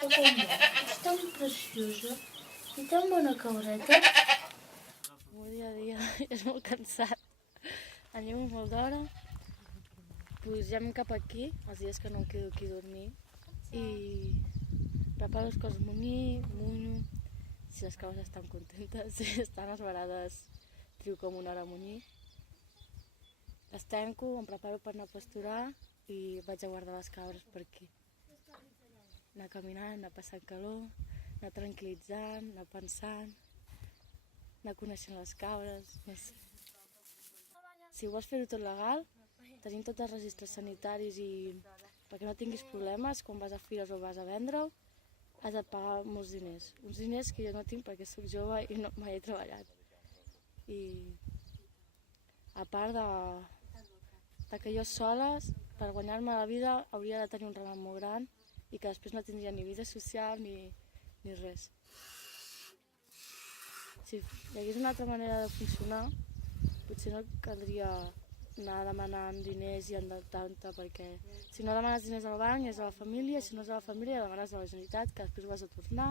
com va? És tan preciosa i tan bona cabreta. El dia a dia és molt cansat. Anem molt d'hora, pugem cap aquí, els dies que no em quedo aquí a dormir, i preparo les coses a munyir, munyo. Si les cabres estan contentes, si estan esverades, trigo com una hora a munyir. Les tanco, em preparo per anar a pasturar i vaig a guardar les cabres per aquí. Anar caminant, anar passant calor, anar tranquil·litzant, anar pensant, anar coneixent les cabres, no sé. Si vols fer-ho tot legal, tenint tots els registres sanitaris i perquè no tinguis problemes, quan vas a fires o vas a vendre-ho, has de pagar molts diners. Uns diners que jo no tinc perquè soc jove i no mai he treballat. I a part de que jo soles, per guanyar-me la vida, hauria de tenir un ramat molt gran i que després no tindria ni vida social ni res. Si hi hagués una altra manera de funcionar, potser no caldria anar demanant diners i endeutar-te, perquè si no demanes diners al banc és a la família, si no és a la família demanes a la Generalitat, que després ho has de tornar.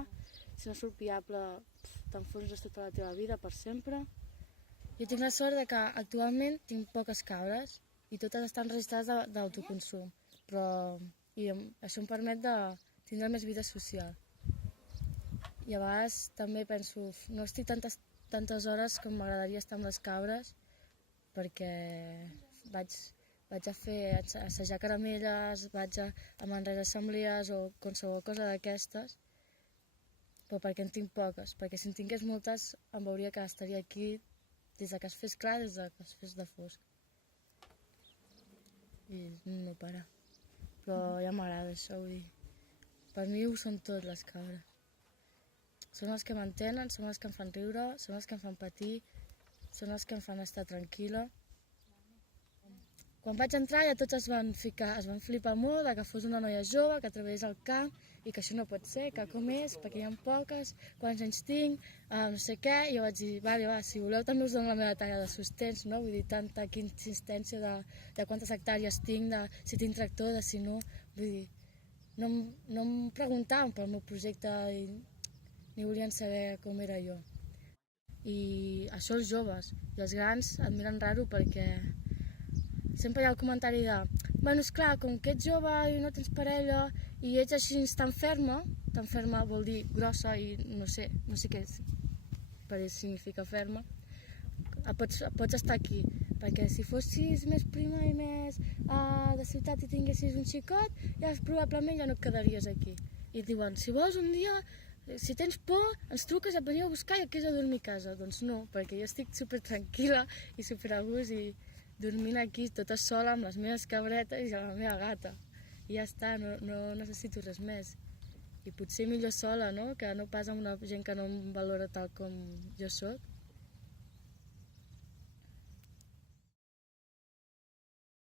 Si no surt viable, t'enfonses tota la teva vida per sempre. Jo tinc la sort de que actualment tinc poques cabres i totes estan registrades d'autoconsum, però això em permet de tindre més vida social. I a vegades també penso, no estic tantes hores com m'agradaria estar amb les cabres, perquè vaig a assajar caramelles, vaig a manresa assemblees o qualsevol cosa d'aquestes, però perquè en tinc poques, perquè si en tingués moltes em veuria que estaria aquí des que es fes clar, des que es fes de fosc. I no para. Però ja m'agrada això, vull dir. Per mi ho són tot les cabres. Són les que m'entenen, són les que em fan riure, són les que em fan patir, són els que em fan estar tranquil·la. Quan vaig entrar ja tots es van flipar molt que fos una noia jove, que treballés al camp i que això no pot ser, que com és, perquè hi ha poques, quants anys tinc, no sé què, i jo vaig dir, vale, si voleu també us dono la meva talla de sostens, no? Vull dir, tanta insistència de quantes hectàrees tinc, de si tinc tractor, de si no, vull dir, no em preguntaven pel meu projecte ni volien saber com era jo. I això els joves i els grans et miren raro perquè sempre hi ha el comentari de bueno, esclar, com que ets jove i no tens parella i ets així tan ferma vol dir grossa i no sé què per ells significa ferma, pots estar aquí, perquè si fossis més prima i més de ciutat i tinguessis un xicot, ja probablement ja no et quedaries aquí. I et diuen, si vols un dia, si tens por, ens truques, et veniu a buscar i et quedes a dormir a casa. Doncs no, perquè jo estic super tranquil·la i super a gust i dormint aquí tota sola amb les meves cabretes i amb la meva gata. I ja està, no necessito res més. I potser millor sola, no? Que no pas amb una gent que no em valora tal com jo soc.